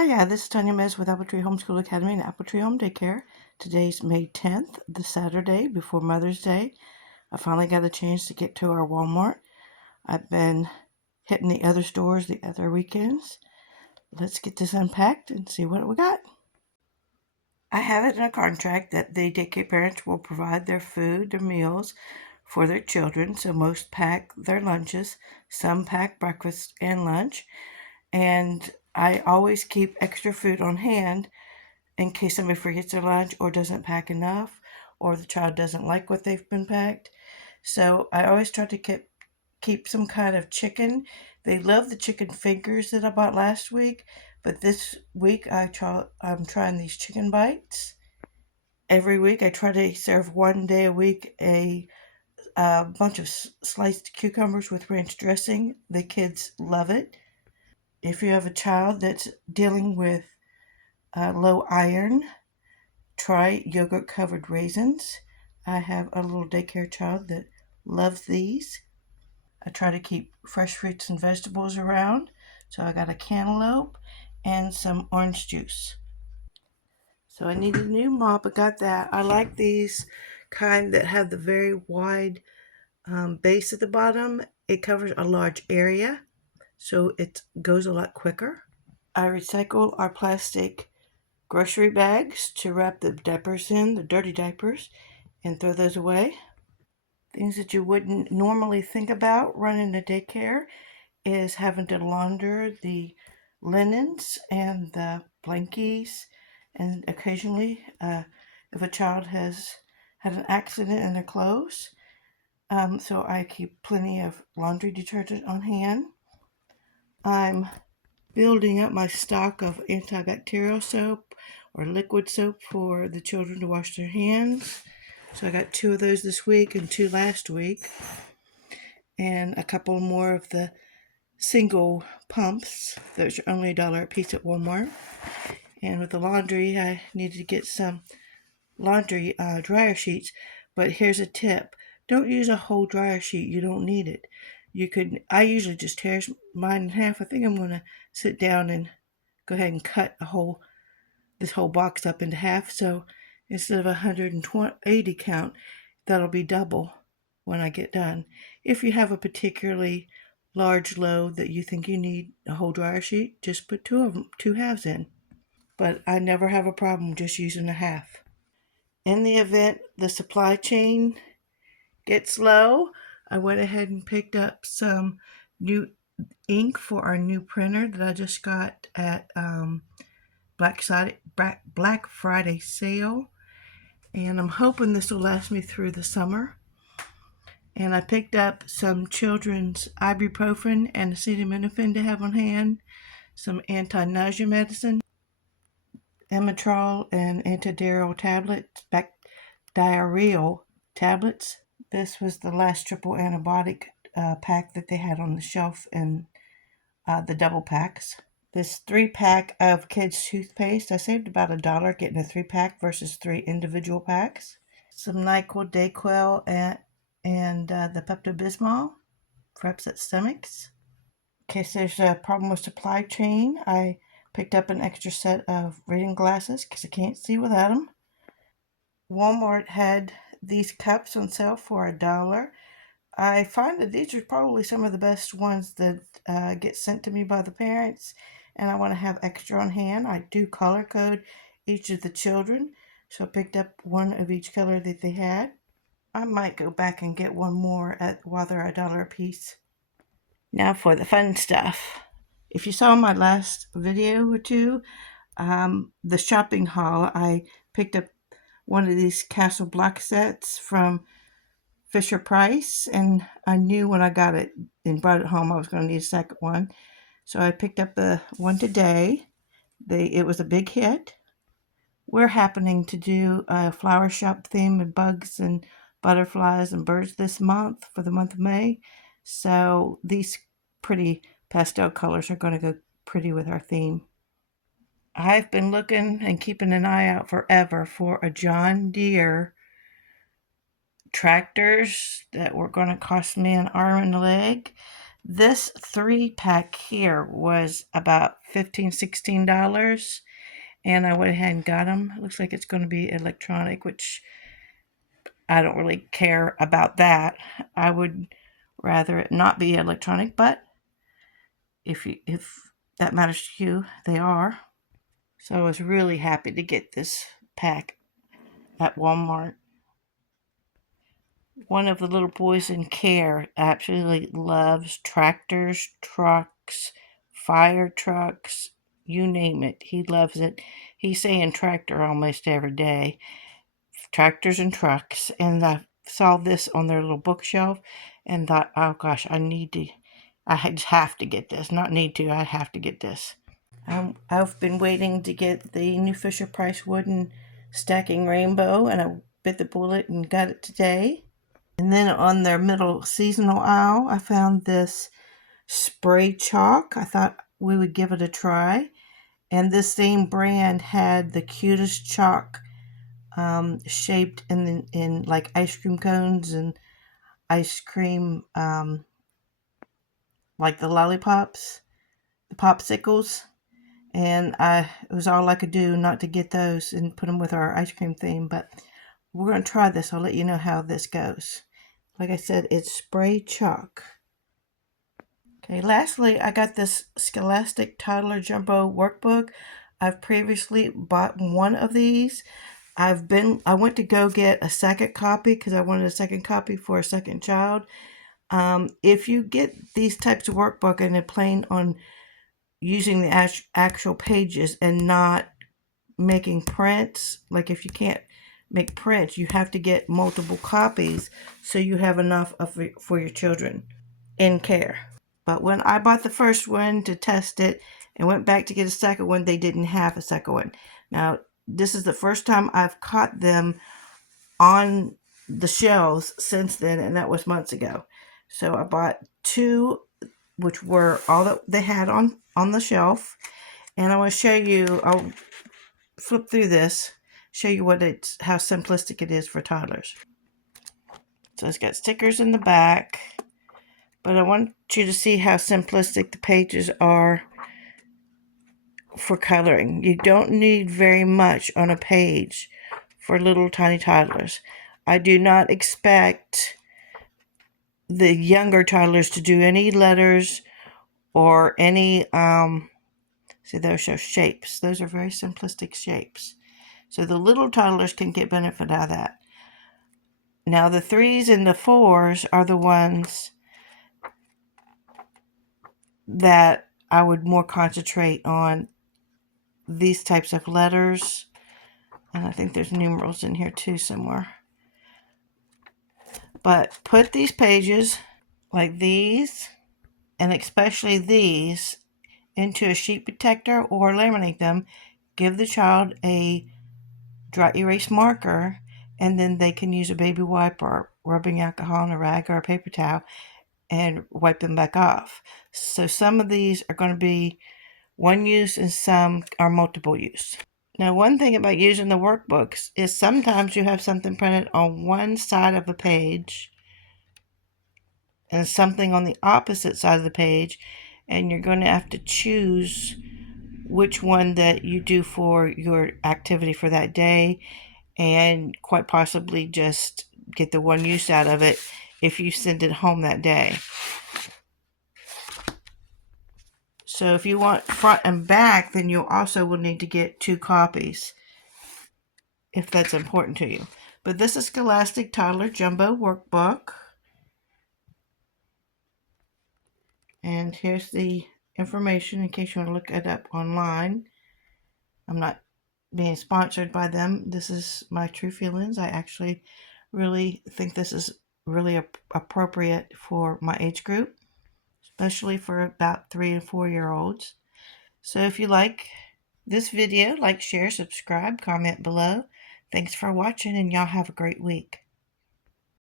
Hi, this is Tanya Mez with Apple Tree Homeschool Academy and Apple Tree Home Daycare. Today's May 10th, the Saturday before Mother's Day. I finally got a chance to get to our Walmart. I've been hitting the other stores the other weekends. Let's get this unpacked and see what we got. I have it in a contract that the daycare parents will provide their food, their meals for their children. So most pack their lunches, some pack breakfast and lunch. And I always keep extra food on hand in case somebody forgets their lunch or doesn't pack enough or the child doesn't like what they've been packed. So I always try to keep some kind of chicken. They love the chicken fingers that I bought last week, but this week I'm trying these chicken bites. Every week I try to serve one day a week a bunch of sliced cucumbers with ranch dressing. The kids love it. If you have a child that's dealing with low iron, try yogurt covered raisins. I have a little daycare child that loves these. I try to keep fresh fruits and vegetables around. So I got a cantaloupe and some orange juice. So I needed a new mop. I got that. I like these kind that have the very wide base at the bottom. It covers a large area, so it goes a lot quicker. I recycle our plastic grocery bags to wrap the diapers in, the dirty diapers, and throw those away. Things that you wouldn't normally think about running a daycare is having to launder the linens and the blankies, and occasionally, if a child has had an accident in their clothes. So I keep plenty of laundry detergent on hand. I'm building up my stock of antibacterial soap or liquid soap for the children to wash their hands. So I got 2 of those this week and 2 last week, and a couple more of the single pumps. Those are only $1 a piece at Walmart. And with the laundry, I needed to get some laundry dryer sheets. But here's a tip: don't use a whole dryer sheet. You don't need it. I usually just tear mine in half. I think I'm going to sit down and go ahead and cut this whole box up into half. So instead of 180 count, that'll be double when I get done. If you have a particularly large load that you think you need a whole dryer sheet, just put 2 halves in. But I never have a problem just using a half. In the event the supply chain gets low, I went ahead and picked up some new ink for our new printer that I just got at Black Friday sale, and I'm hoping this will last me through the summer. And I picked up some children's ibuprofen and acetaminophen to have on hand, some anti-nausea medicine, Amitrol and antidiarrheal tablets, diarrheal tablets. This was the last triple antibiotic pack that they had on the shelf in the double packs. This 3-pack of kids' toothpaste, I saved about $1 getting a 3-pack versus 3 individual packs. Some NyQuil, Dayquil, and the Pepto-Bismol for upset stomachs. In case there's a problem with supply chain, I picked up an extra set of reading glasses because I can't see without them. Walmart had these cups on sale for $1. I find that these are probably some of the best ones that get sent to me by the parents, and I want to have extra on hand. I do color code each of the children, so I picked up one of each color that they had. I might go back and get one more while they're $1 a piece. Now for the fun stuff. If you saw my last video or two, the shopping haul, I picked up one of these Castle block sets from Fisher Price, and I knew when I got it and brought it home I was going to need a second one. So I picked up the one today. It was a big hit. We're happening to do a flower shop theme with bugs and butterflies and birds this month for the month of May. So these pretty pastel colors are going to go pretty with our theme. I've been looking and keeping an eye out forever for a John Deere tractors that were going to cost me an arm and a leg. This 3-pack here was about $15-16, and I went ahead and got them. It looks like it's going to be electronic, which I don't really care about that. I would rather it not be electronic, but if that matters to you, they are. So I was really happy to get this pack at Walmart. One of the little boys in care absolutely loves tractors, trucks, fire trucks, you name it. He loves it. He's saying tractor almost every day. Tractors and trucks. And I saw this on their little bookshelf and thought, oh gosh, I have to get this. Not need to, I have to get this. I've been waiting to get the new Fisher-Price wooden stacking rainbow, and I bit the bullet and got it today. And then on their middle seasonal aisle, I found this spray chalk. I thought we would give it a try. And this same brand had the cutest chalk shaped in like ice cream cones and ice cream, like the lollipops, the popsicles. And it was all I could do not to get those and put them with our ice cream theme. But we're going to try this. I'll let you know how this goes. Like I said, it's spray chalk. Okay, lastly, I got this Scholastic Toddler Jumbo Workbook. I've previously bought one of these. I went to go get a second copy because I wanted a second copy for a second child. If you get these types of workbook and they're plain on using the actual pages and not making prints, like if you can't make prints, you have to get multiple copies so you have enough for your children in care. But when I bought the first one to test it and went back to get a second one, they didn't have a second one. Now, this is the first time I've caught them on the shelves since then, and that was months ago. So I bought two, which were all that they had on the shelf. And I want to show you, I'll flip through this, show you how simplistic it is for toddlers. So it's got stickers in the back, but I want you to see how simplistic the pages are for coloring. You don't need very much on a page for little tiny toddlers. I do not expect the younger toddlers to do any letters or any, see, those show shapes. Those are very simplistic shapes. So the little toddlers can get benefit out of that. Now the 3s and the 4s are the ones that I would more concentrate on these types of letters. And I think there's numerals in here too somewhere. But put these pages, like these, and especially these, into a sheet protector or laminate them. Give the child a dry erase marker, and then they can use a baby wipe or rubbing alcohol on a rag or a paper towel and wipe them back off. So some of these are going to be one use and some are multiple use. Now, one thing about using the workbooks is sometimes you have something printed on one side of a page and something on the opposite side of the page, and you're going to have to choose which one that you do for your activity for that day, and quite possibly just get the one use out of it if you send it home that day. So if you want front and back, then you also will need to get 2 copies if that's important to you. But this is Scholastic Toddler Jumbo Workbook. And here's the information in case you want to look it up online. I'm not being sponsored by them. This is my true feelings. I actually really think this is really appropriate for my age group, especially for about 3 and 4-year-olds. So if you like this video, like, share, subscribe, comment below. Thanks for watching, and y'all have a great week.